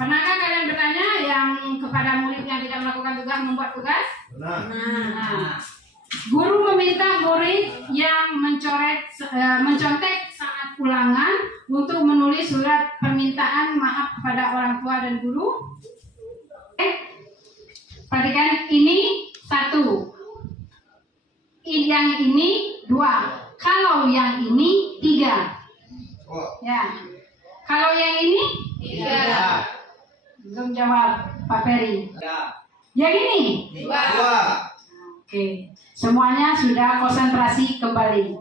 Pernahkah kalian bertanya yang kepada murid yang tidak melakukan tugas membuat tugas? Nah, guru meminta murid yang mencontek saat ulangan untuk menulis surat permintaan maaf kepada orang tua dan guru. Perhatikan, ini 1, yang ini 2, kalau yang ini 3. Ya, kalau yang ini 3. Belum jawab Pak Ferry. Yang ini 2. Oke, semuanya sudah konsentrasi kembali.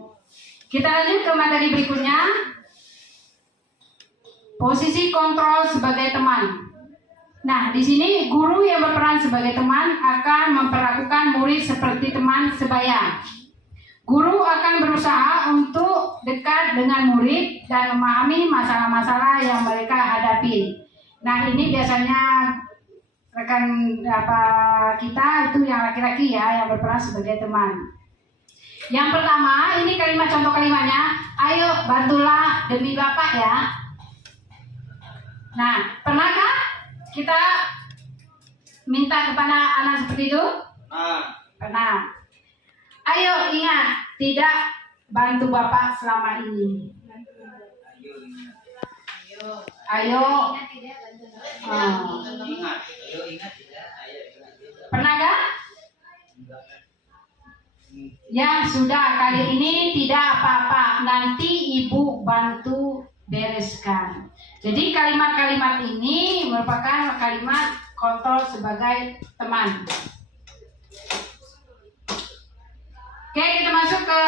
Kita lanjut ke materi berikutnya. Posisi kontrol sebagai teman. Nah, di sini guru yang berperan sebagai teman akan memperlakukan murid seperti teman sebaya. Guru akan berusaha untuk dekat dengan murid dan memahami masalah-masalah yang mereka hadapi. Nah, ini biasanya rekan kita itu yang laki-laki ya, yang berperan sebagai teman. Yang pertama, ini kalimat contoh kalimatnya, "Ayo bantulah demi Bapak ya." Nah, pernahkah kita minta kepada anak seperti itu? Pernah. Ayo ingat, tidak bantu Bapak selama ini. Ayo. Pernahkah? Yang sudah kali ini tidak apa-apa, nanti ibu bantu bereskan. Jadi kalimat-kalimat ini merupakan kalimat kontrol sebagai teman. Oke, kita masuk ke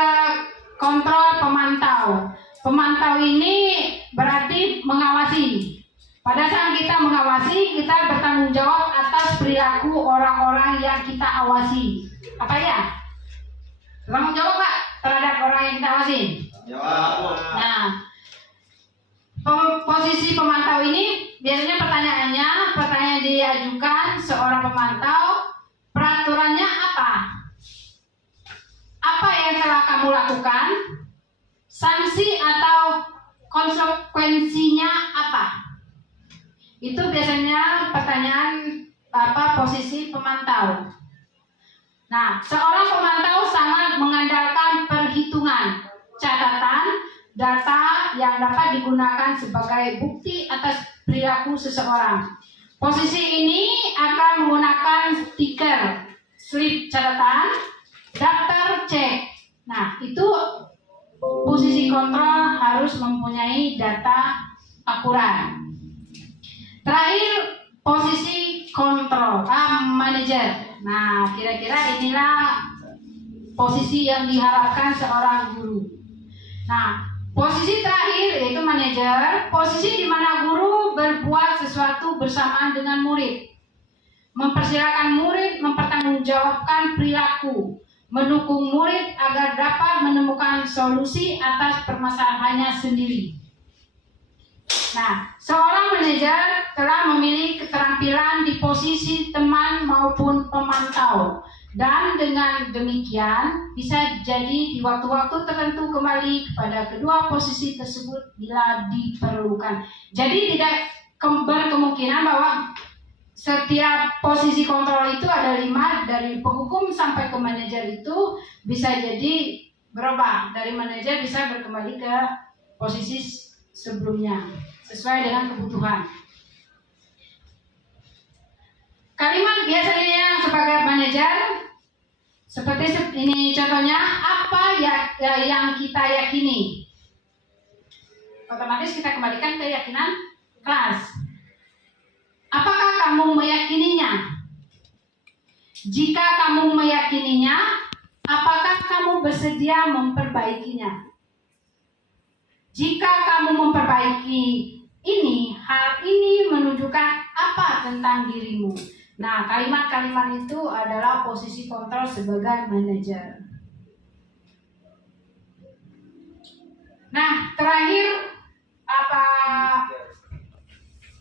kontrol pemantau. Pemantau ini berarti mengawasi. Pada saat kita mengawasi, kita bertanggung jawab atas perilaku orang-orang yang kita awasi. Apa ya? Bertanggung jawab Pak terhadap orang yang kita awasi? Jawab. Nah, posisi pemantau ini biasanya pertanyaan diajukan seorang pemantau, peraturannya apa? Apa yang telah kamu lakukan? Sanksi atau konsekuensinya apa? Itu biasanya pertanyaan posisi pemantau. Nah, seorang pemantau sangat mengandalkan perhitungan, catatan, data yang dapat digunakan sebagai bukti atas perilaku seseorang. Posisi ini akan menggunakan stiker, slip catatan, daftar cek. Nah, itu posisi kontrol harus mempunyai data akurat. Terakhir, posisi kontrol, manajer. Nah, kira-kira inilah posisi yang diharapkan seorang guru. Nah, posisi terakhir yaitu manajer, posisi di mana guru berbuat sesuatu bersamaan dengan murid. Mempersilahkan murid mempertanggungjawabkan perilaku, mendukung murid agar dapat menemukan solusi atas permasalahannya sendiri. Nah, seorang manajer telah memiliki keterampilan di posisi teman maupun pemantau, dan dengan demikian bisa jadi di waktu-waktu tertentu kembali kepada kedua posisi tersebut bila diperlukan. Jadi tidak berkemungkinan bahwa setiap posisi kontrol itu ada 5, dari penghukum sampai ke manajer itu bisa jadi berubah. Dari manajer bisa berkembali ke posisi sebelumnya sesuai dengan kebutuhan. Kalimat biasanya sebagai manajer seperti ini contohnya, apa yang kita yakini? Otomatis kita kembalikan ke keyakinan kelas. Apakah kamu meyakininya? Jika kamu meyakininya, apakah kamu bersedia memperbaikinya? Jika kamu memperbaiki ini, hal ini menunjukkan apa tentang dirimu? Nah, kalimat-kalimat itu adalah posisi kontrol sebagai manajer. Nah, terakhir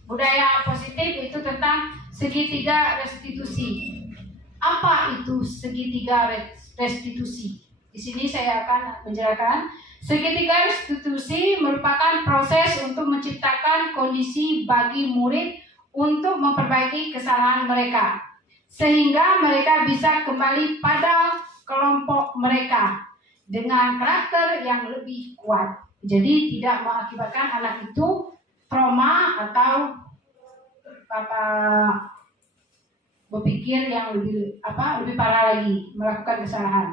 budaya positif itu tentang segitiga restitusi. Apa itu segitiga restitusi? Di sini saya akan menjelaskan. Segitiga restitusi merupakan proses untuk menciptakan kondisi bagi murid untuk memperbaiki kesalahan mereka, sehingga mereka bisa kembali pada kelompok mereka dengan karakter yang lebih kuat. Jadi tidak mengakibatkan anak itu trauma atau berpikir yang lebih parah lagi, melakukan kesalahan.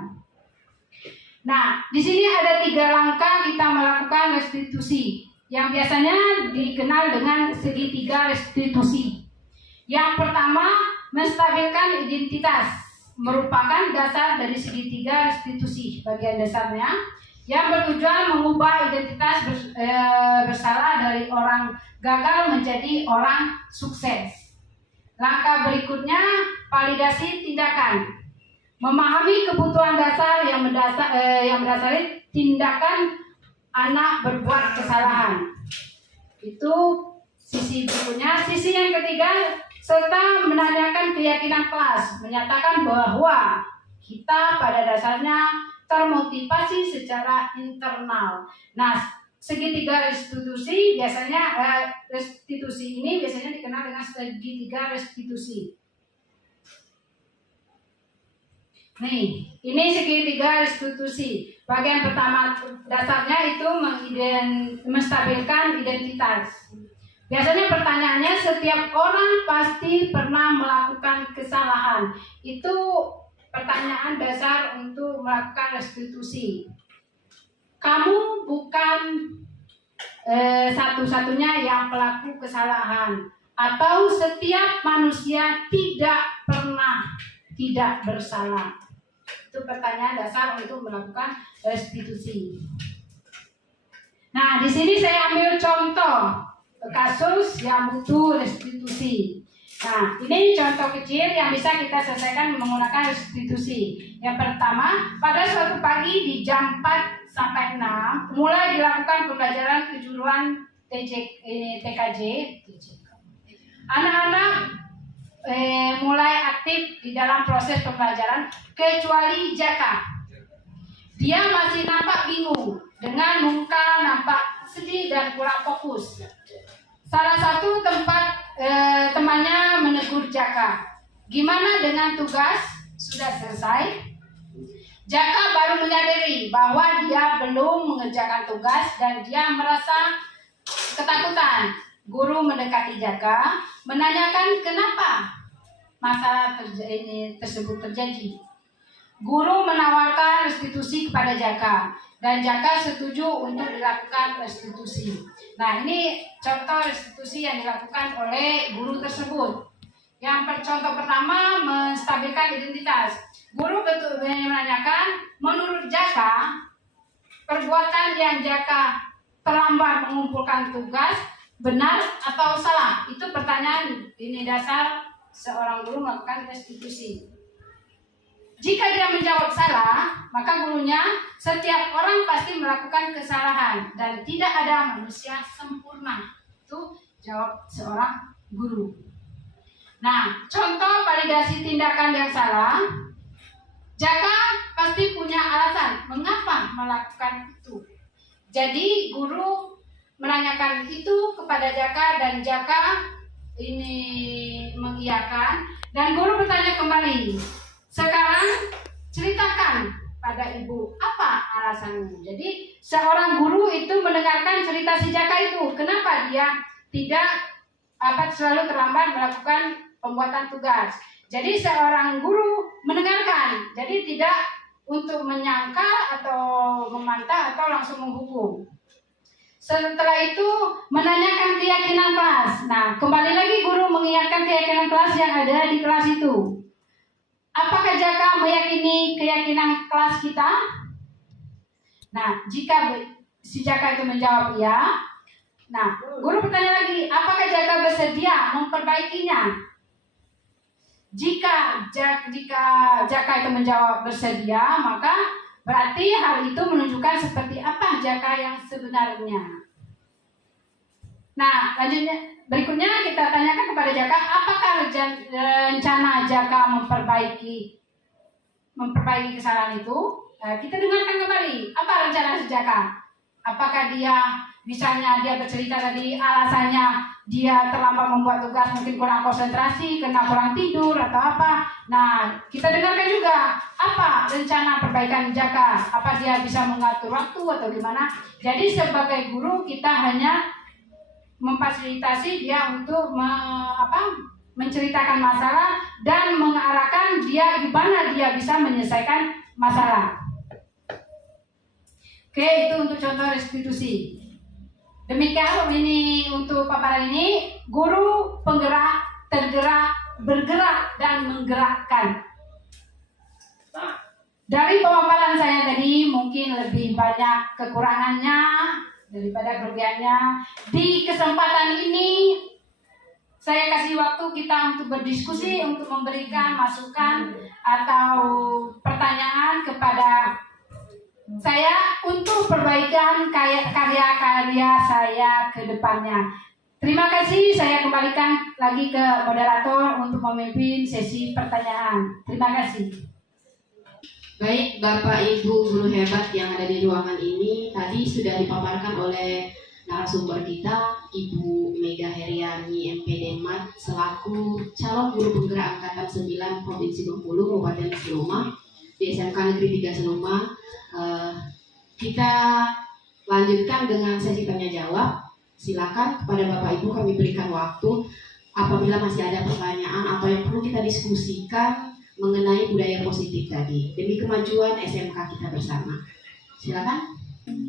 Nah, di sini ada 3 langkah kita melakukan restitusi yang biasanya dikenal dengan segitiga restitusi. Yang pertama, menstabilkan identitas merupakan dasar dari segitiga restitusi. Bagian dasarnya yang bertujuan mengubah identitas bersalah dari orang gagal menjadi orang sukses. Langkah berikutnya, validasi tindakan. Memahami kebutuhan dasar yang mendasari tindakan anak berbuat kesalahan. Itu sisi berikutnya. Sisi yang ketiga, serta menanyakan keyakinan kelas, menyatakan bahwa kita pada dasarnya termotivasi secara internal. Nah, segitiga restitusi restitusi ini biasanya dikenal dengan segitiga restitusi. Nih, ini segitiga restitusi. Bagian pertama dasarnya itu menstabilkan identitas. Biasanya pertanyaannya, setiap orang pasti pernah melakukan kesalahan. Itu pertanyaan dasar untuk melakukan restitusi. Kamu bukan satu-satunya yang pelaku kesalahan, atau setiap manusia tidak pernah tidak bersalah. Itu pertanyaan dasar untuk melakukan restitusi. Nah, di sini saya ambil contoh kasus yang butuh restitusi. Nah, ini contoh kecil yang bisa kita selesaikan menggunakan restitusi. Yang pertama, pada suatu pagi di jam 4 sampai 6 mulai dilakukan pembelajaran kejuruan TKJ. Anak-anak mulai aktif di dalam proses pembelajaran kecuali Jaka. Dia masih nampak bingung dengan muka nampak sedih dan kurang fokus. Salah satu temannya menegur Jaka. Gimana dengan tugas? Sudah selesai? Jaka baru menyadari bahwa dia belum mengerjakan tugas dan dia merasa ketakutan. Guru mendekati Jaka, menanyakan kenapa masalah tersebut terjadi. Guru menawarkan restitusi kepada Jaka dan Jaka setuju untuk dilakukan restitusi. Nah, ini contoh restitusi yang dilakukan oleh guru tersebut. Yang contoh pertama, menstabilkan identitas. Guru betul menanyakan, menurut Jaka, perbuatan yang Jaka terlambat mengumpulkan tugas benar atau salah? Itu pertanyaan ini dasar seorang guru melakukan restitusi. Jika dia menjawab salah, maka gurunya, setiap orang pasti melakukan kesalahan dan tidak ada manusia sempurna. Itu jawab seorang guru. Nah, contoh validasi tindakan yang salah, Jaka pasti punya alasan mengapa melakukan itu. Jadi guru menanyakan itu kepada Jaka dan Jaka ini mengiyakan, dan guru bertanya kembali, sekarang ceritakan pada ibu apa alasanmu. Jadi seorang guru itu mendengarkan cerita si Jaka itu, kenapa dia tidak selalu terlambat melakukan pembuatan tugas. Jadi seorang guru mendengarkan, jadi tidak untuk menyangka atau memantah atau langsung menghukum. Setelah itu menanyakan keyakinan kelas. Nah, kembali lagi guru mengingatkan keyakinan kelas yang ada di kelas itu. Apakah Jaka meyakini keyakinan kelas kita? Nah, jika si Jaka itu menjawab ya, nah, guru bertanya lagi, apakah Jaka bersedia memperbaikinya? Jika Jaka itu menjawab bersedia, maka berarti hal itu menunjukkan seperti apa Jaka yang sebenarnya. Nah, berikutnya kita tanyakan kepada Jaka, apakah rencana Jaka memperbaiki kesalahan itu? Nah, kita dengarkan kembali, apa rencana Jaka? Apakah dia, misalnya dia bercerita tadi alasannya dia terlambat membuat tugas, mungkin kurang konsentrasi, kena kurang tidur atau apa. Nah, kita dengarkan juga apa rencana perbaikan Jaka. Apa dia bisa mengatur waktu atau gimana. Jadi sebagai guru kita hanya memfasilitasi dia untuk menceritakan masalah dan mengarahkan dia gimana dia bisa menyelesaikan masalah. Oke, itu untuk contoh restitusi. Demikian ini untuk paparan ini, guru penggerak, tergerak, bergerak, dan menggerakkan. Dari pemaparan saya tadi mungkin lebih banyak kekurangannya daripada kelebihannya. Di kesempatan ini saya kasih waktu kita untuk berdiskusi, untuk memberikan masukan atau pertanyaan kepada saya untuk perbaikan karya-karya saya ke depannya. Terima kasih, saya kembalikan lagi ke moderator untuk memimpin sesi pertanyaan. Terima kasih. Baik, Bapak Ibu guru hebat yang ada di ruangan ini, tadi sudah dipaparkan oleh narasumber kita, Ibu Mega Heriani MPD Mat, selaku calon guru penggerak Angkatan 9 Provinsi Bengkulu, Kabupaten Seluma, di SMK Negeri 3 Seluma. Kita lanjutkan dengan sesi tanya jawab. Silakan kepada Bapak Ibu kami berikan waktu apabila masih ada pertanyaan atau yang perlu kita diskusikan mengenai budaya positif tadi demi kemajuan SMK kita bersama. Silakan.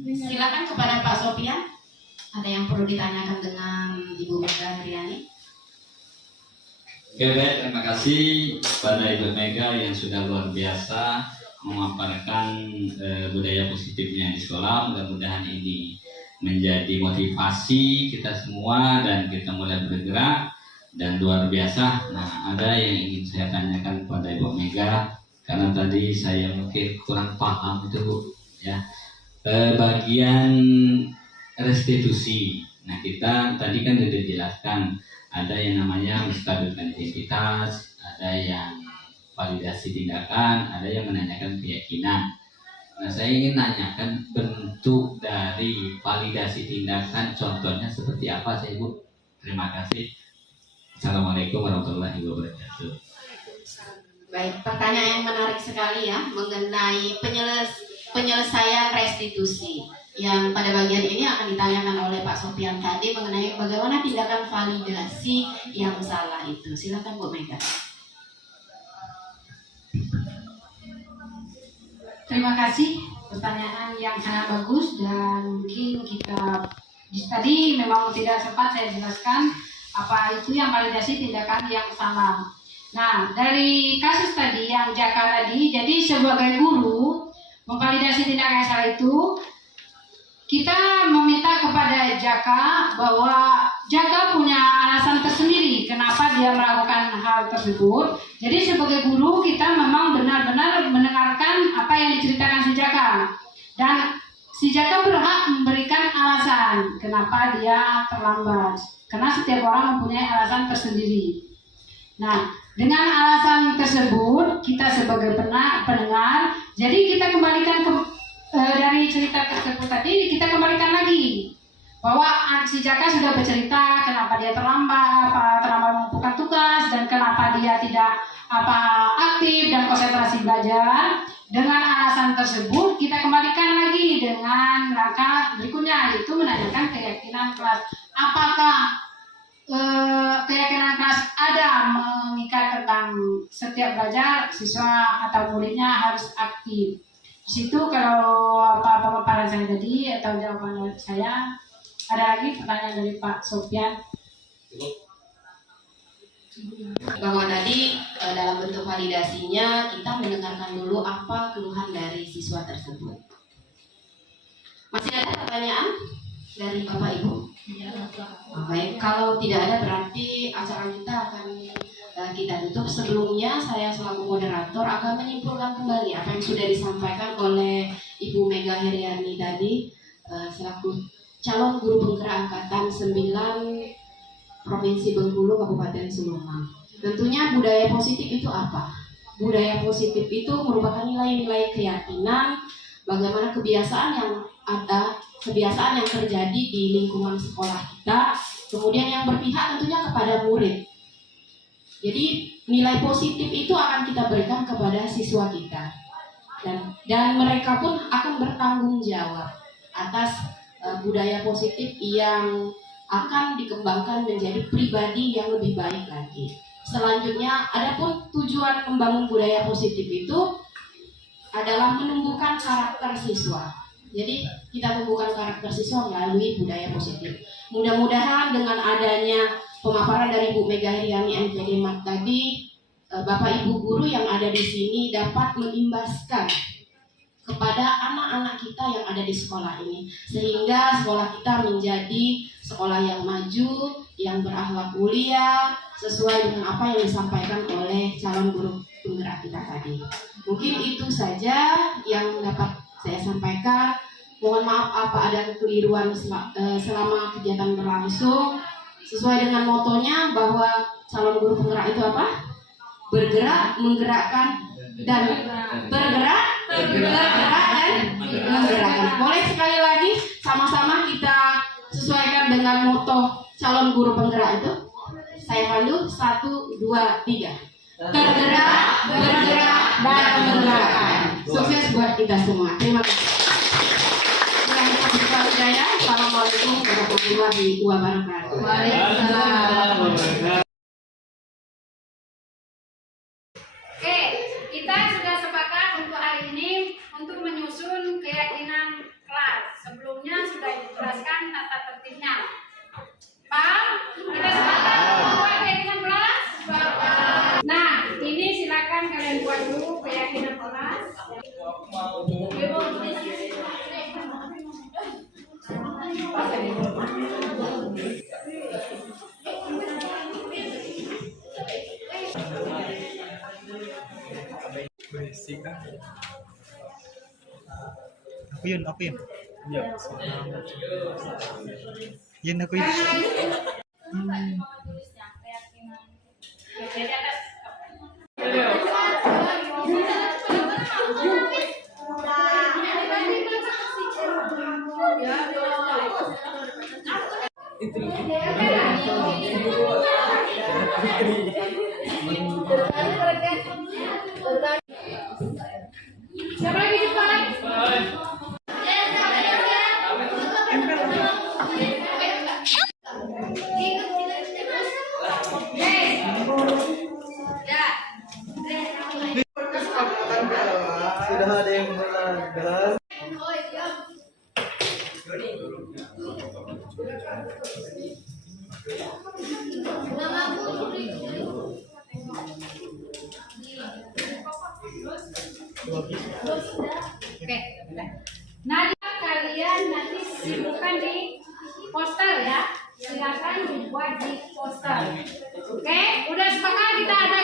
Silakan kepada Pak Sofian. Ada yang perlu ditanyakan dengan Ibu Mega Heriani? Oke, baik, terima kasih kepada Ibu Mega yang sudah luar biasa memaparkan budaya positifnya di sekolah. Mudah-mudahan ini menjadi motivasi kita semua dan kita mulai bergerak dan luar biasa. Nah, ada yang ingin saya tanyakan kepada Ibu Mega karena tadi saya mungkin kurang paham itu, Bu, ya. Bagian restitusi. Nah, kita tadi kan sudah dijelaskan ada yang namanya menstabilkan identitas, ada yang validasi tindakan, ada yang menanyakan keyakinan. Nah, saya ingin nanyakan bentuk dari validasi tindakan, contohnya seperti apa, saya, Bu? Terima kasih. Assalamualaikum warahmatullahi wabarakatuh. Baik, pertanyaan yang menarik sekali ya mengenai penyelesaian restitusi. Yang pada bagian ini akan ditanyakan oleh Pak Sofian tadi mengenai bagaimana tindakan validasi yang salah itu. Silakan Bu Mega. Terima kasih, pertanyaan yang sangat bagus dan mungkin kita tadi memang tidak sempat saya jelaskan apa itu yang validasi tindakan yang salah. Nah, dari kasus tadi yang Jaka tadi, jadi sebagai guru memvalidasi tindakan yang salah itu kita meminta kepada Jaka bahwa Jaka punya alasan tersendiri kenapa dia melakukan hal tersebut. Jadi sebagai guru kita memang benar-benar mendengarkan apa yang diceritakan si Jaka. Dan si Jaka berhak memberikan alasan kenapa dia terlambat. Karena setiap orang mempunyai alasan tersendiri. Nah, dengan alasan tersebut kita sebagai pendengar, jadi kita kembalikan dari cerita tersebut tadi kita kembalikan lagi bahwa si Jaka sudah bercerita kenapa dia terlambat mengumpulkan tugas dan kenapa dia tidak aktif dan konsentrasi belajar. Dengan alasan tersebut kita kembalikan lagi dengan langkah berikutnya, yaitu menanyakan keyakinan kelas. Apakah keyakinan kelas ada mengikat tentang setiap belajar siswa atau muridnya harus aktif. Di situ kalau pemaparan saya tadi atau jawaban saya, ada lagi pertanyaan dari Pak Sofian. Bahwa tadi dalam bentuk validasinya kita mendengarkan dulu apa keluhan dari siswa tersebut. Masih ada pertanyaan dari Bapak Ibu? Baik, kalau tidak ada berarti acara kita akan kita tutup. Sebelumnya saya selaku moderator akan menyimpulkan kembali apa yang sudah disampaikan oleh Ibu Mega Heriani tadi selaku calon guru penggerak angkatan 9 Provinsi Bengkulu Kabupaten Suluma. Tentunya budaya positif itu apa? Budaya positif itu merupakan nilai-nilai keyakinan, bagaimana kebiasaan yang ada, kebiasaan yang terjadi di lingkungan sekolah kita, kemudian yang berpihak tentunya kepada murid. Jadi nilai positif itu akan kita berikan kepada siswa kita dan mereka pun akan bertanggung jawab atas budaya positif yang akan dikembangkan menjadi pribadi yang lebih baik lagi. Selanjutnya, adapun tujuan membangun budaya positif itu adalah menumbuhkan karakter siswa. Jadi kita tumbuhkan karakter siswa melalui budaya positif. Mudah-mudahan dengan adanya pemaparan dari Bu Mega Heriani MPD Mat tadi, Bapak Ibu guru yang ada di sini dapat mengimbaskan kepada anak-anak kita yang ada di sekolah ini, sehingga sekolah kita menjadi sekolah yang maju, yang berakhlak mulia, sesuai dengan apa yang disampaikan oleh calon guru penggerak kita tadi. Mungkin itu saja yang dapat saya sampaikan. Mohon maaf apa ada kekeliruan selama kegiatan berlangsung. Sesuai dengan motonya bahwa calon guru penggerak itu apa? Bergerak, menggerakkan, dan bergerak dan menggerakkan. Boleh sekali lagi sama-sama kita sesuaikan dengan moto calon guru penggerak itu. Saya pandu 1, 2, 3. Tergerak, bergerak, dan menggerakkan. Sukses buat kita semua. Terima kasih. Assalamualaikum warahmatullahi wabarakatuh. Waalaikumsalam. Oke, kita sudah sepakat untuk hari ini untuk menyusun keyakinan kelas. Sebelumnya sudah dijelaskan tata tertibnya. kalian buat dulu keyakinan kelas. Berisik kan? Aku Yun. Ya. Yun aku Yun. Siapa lagi cepat? Sudah ada yang melanggar. Oke. Nah, kalian nanti sibukkan di poster ya. Silakan dibuat di poster. Oke, udah sepakat kita ada